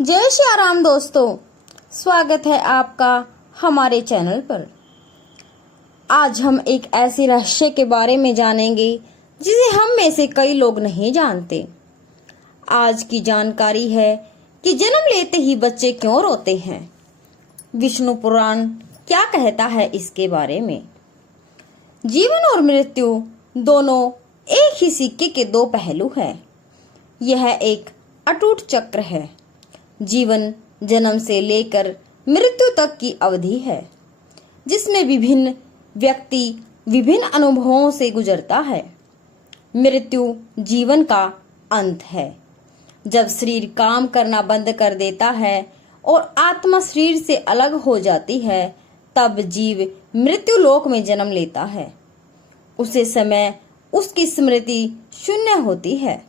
जय श्री राम दोस्तों, स्वागत है आपका हमारे चैनल पर। आज हम एक ऐसे रहस्य के बारे में जानेंगे जिसे हम में से कई लोग नहीं जानते। आज की जानकारी है कि जन्म लेते ही बच्चे क्यों रोते हैं। विष्णु पुराण क्या कहता है इसके बारे में। जीवन और मृत्यु दोनों एक ही सिक्के के दो पहलू हैं। यह एक अटूट चक्र है। जीवन जन्म से लेकर मृत्यु तक की अवधि है, जिसमें विभिन्न व्यक्ति विभिन्न अनुभवों से गुजरता है। मृत्यु जीवन का अंत है। जब शरीर काम करना बंद कर देता है और आत्मा शरीर से अलग हो जाती है, तब जीव मृत्यु लोक में जन्म लेता है। उसे समय उसकी स्मृति शून्य होती है।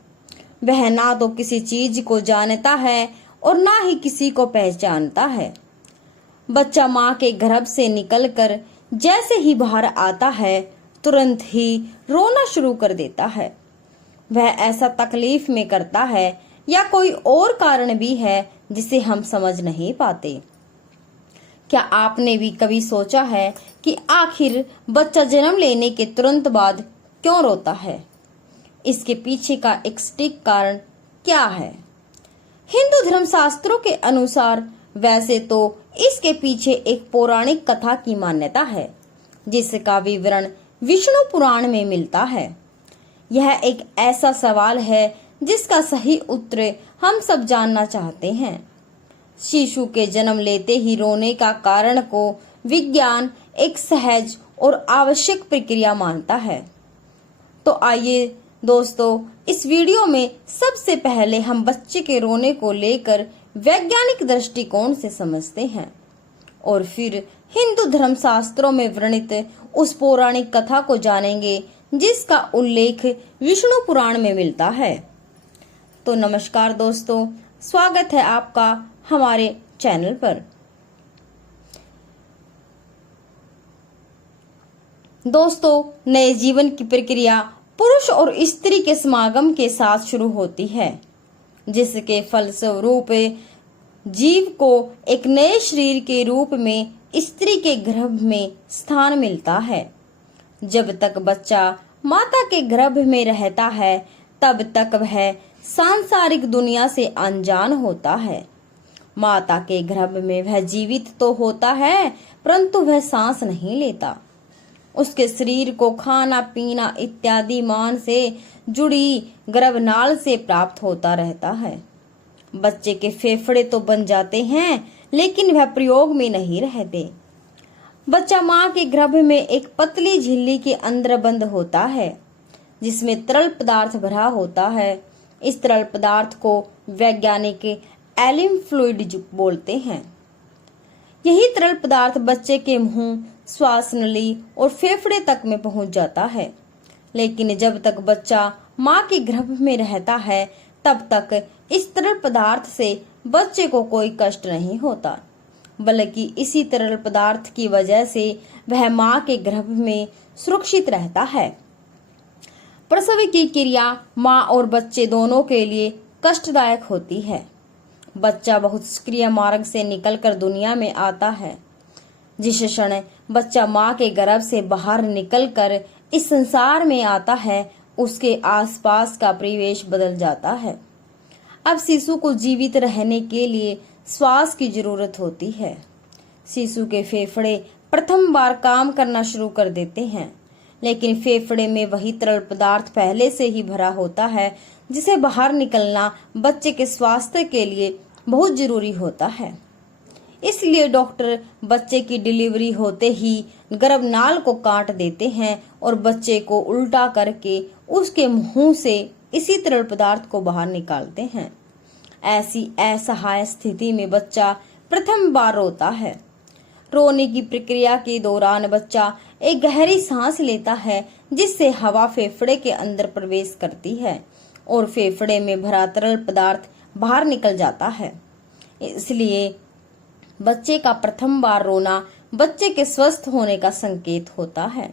वह ना तो किसी चीज को जानता है और ना ही किसी को पहचानता है। बच्चा माँ के गर्भ से निकलकर जैसे ही बाहर आता है, तुरंत ही रोना शुरू कर देता है। वह ऐसा तकलीफ में करता है या कोई और कारण भी है जिसे हम समझ नहीं पाते। क्या आपने भी कभी सोचा है कि आखिर बच्चा जन्म लेने के तुरंत बाद क्यों रोता है? इसके पीछे का एक सटीक कारण क्या है? हिंदू धर्म शास्त्रों के अनुसार वैसे तो इसके पीछे एक पौराणिक कथा की मान्यता है, जिसका विवरण विष्णु पुराण में मिलता है। यह एक ऐसा सवाल है जिसका सही उत्तर हम सब जानना चाहते हैं। शिशु के जन्म लेते ही रोने का कारण को विज्ञान एक सहज और आवश्यक प्रक्रिया मानता है। तो आइए दोस्तों, इस वीडियो में सबसे पहले हम बच्चे के रोने को लेकर वैज्ञानिक दृष्टिकोण से समझते हैं और फिर हिंदू धर्म शास्त्रों में वर्णित उस पौराणिक कथा को जानेंगे जिसका उल्लेख विष्णु पुराण में मिलता है। तो नमस्कार दोस्तों, स्वागत है आपका हमारे चैनल पर। दोस्तों, नए जीवन की प्रक्रिया पुरुष और स्त्री के समागम के साथ शुरू होती है, जिसके फलस्वरूप जीव को एक नए शरीर के रूप में स्त्री के गर्भ में स्थान मिलता है। जब तक बच्चा माता के गर्भ में रहता है, तब तक वह सांसारिक दुनिया से अनजान होता है। माता के गर्भ में वह जीवित तो होता है, परंतु वह सांस नहीं लेता। उसके शरीर को खाना पीना इत्यादि मान से जुड़ी गर्भनाल से प्राप्त होता रहता है। बच्चे के फेफड़े तो बन जाते हैं, लेकिन वह प्रयोग में नहीं रहते। बच्चा माँ के गर्भ में एक पतली झिल्ली के अंदर बंद होता है, जिसमें तरल पदार्थ भरा होता है। इस तरल पदार्थ को वैज्ञानिक एलिम फ्लूइड बोलते हैं। यही तरल पदार्थ बच्चे के मुंह, श्वास नली और फेफड़े तक में पहुंच जाता है। लेकिन जब तक बच्चा माँ के गर्भ में रहता है, तब तक इस तरल पदार्थ से बच्चे को कोई कष्ट नहीं होता, बल्कि इसी तरल पदार्थ की वजह से वह माँ के गर्भ में सुरक्षित रहता है। प्रसव की क्रिया माँ और बच्चे दोनों के लिए कष्टदायक होती है। बच्चा बहुत सक्रिय मार्ग से निकलकर दुनिया में आता है। जिस क्षण बच्चा माँ के गर्भ से बाहर निकलकर इस संसार में आता है, उसके आसपास का परिवेश बदल जाता है। अब शिशु को जीवित रहने के लिए श्वास की जरूरत होती है। शिशु के फेफड़े प्रथम बार काम करना शुरू कर देते हैं, लेकिन फेफड़े में वही तरल पदार्थ पहले से ही भरा होता है, जिसे बाहर निकलना बच्चे के स्वास्थ्य के लिए बहुत जरूरी होता है। इसलिए डॉक्टर बच्चे की डिलीवरी होते ही गर्भनाल को काट देते हैं और बच्चे को उल्टा करके उसके मुंह से इसी तरल पदार्थ को बाहर निकालते हैं। ऐसी असहाय स्थिति में बच्चा प्रथम बार रोता है। रोने की प्रक्रिया के दौरान बच्चा एक गहरी सांस लेता है, जिससे हवा फेफड़े के अंदर प्रवेश करती है और फेफड़े में भरा तरल पदार्थ बाहर निकल जाता है। इसलिए बच्चे का प्रथम बार रोना बच्चे के स्वस्थ होने का संकेत होता है।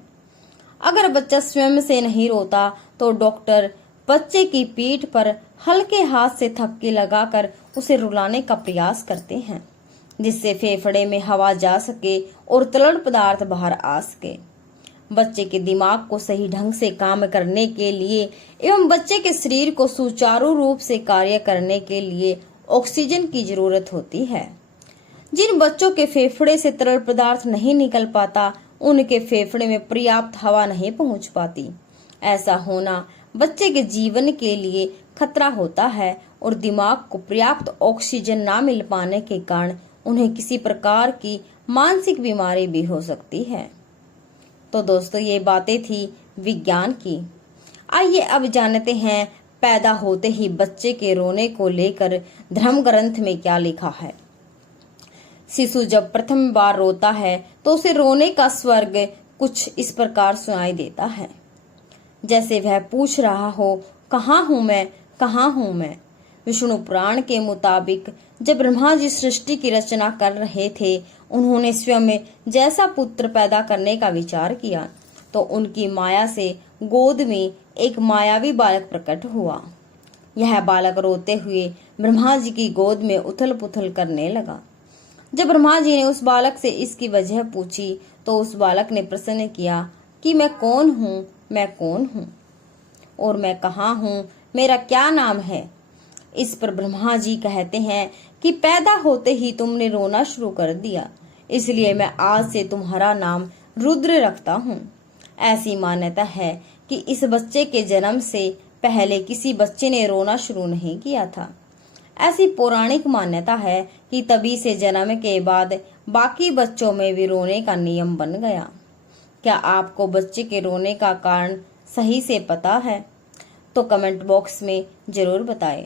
अगर बच्चा स्वयं से नहीं रोता, तो डॉक्टर बच्चे की पीठ पर हल्के हाथ से थपकी लगाकर उसे रुलाने का प्रयास करते हैं, जिससे फेफड़े में हवा जा सके और तरल पदार्थ बाहर आ सके। बच्चे के दिमाग को सही ढंग से काम करने के लिए एवं बच्चे के शरीर को सुचारू रूप से कार्य करने के लिए ऑक्सीजन की जरूरत होती है। जिन बच्चों के फेफड़े से तरल पदार्थ नहीं निकल पाता, उनके फेफड़े में पर्याप्त हवा नहीं पहुंच पाती। ऐसा होना बच्चे के जीवन के लिए खतरा होता है और दिमाग को पर्याप्त ऑक्सीजन ना मिल पाने के कारण उन्हें किसी प्रकार की मानसिक बीमारी भी हो सकती है। तो दोस्तों, ये बातें थी विज्ञान की। आइए अब जानते हैं पैदा होते ही बच्चे के रोने को लेकर धर्म ग्रंथ में क्या लिखा है। शिशु जब प्रथम बार रोता है तो उसे रोने का स्वर्ग कुछ इस प्रकार सुनाई देता है, जैसे वह पूछ रहा हो, कहाँ हूँ मैं, कहाँ हूँ मैं। विष्णु पुराण के मुताबिक जब ब्रह्मा जी सृष्टि की रचना कर रहे थे, उन्होंने स्वयं जैसा पुत्र पैदा करने का विचार किया तो उनकी माया से गोद में एक मायावी बालक प्रकट हुआ। यह बालक रोते हुए ब्रह्मा जी की गोद में उथल पुथल करने लगा। जब ब्रह्मा जी ने उस बालक से इसकी वजह पूछी तो उस बालक ने प्रश्न किया कि मैं कौन हूँ, मैं कौन हूँ और मैं कहाँ हूँ, मेरा क्या नाम है। इस पर ब्रह्मा जी कहते हैं कि पैदा होते ही तुमने रोना शुरू कर दिया, इसलिए मैं आज से तुम्हारा नाम रुद्र रखता हूँ। ऐसी मान्यता है कि इस बच्चे के जन्म से पहले किसी बच्चे ने रोना शुरू नहीं किया था। ऐसी पौराणिक मान्यता है कि तभी से जन्म के बाद बाकी बच्चों में भी रोने का नियम बन गया। क्या आपको बच्चे के रोने का कारण सही से पता है? तो कमेंट बॉक्स में जरूर बताएं।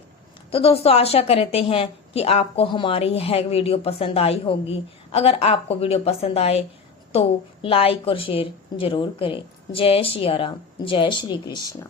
तो दोस्तों, आशा करते हैं कि आपको हमारी यह वीडियो पसंद आई होगी। अगर आपको वीडियो पसंद आए तो लाइक और शेयर जरूर करें। जय श्री राम, जय श्री कृष्णा।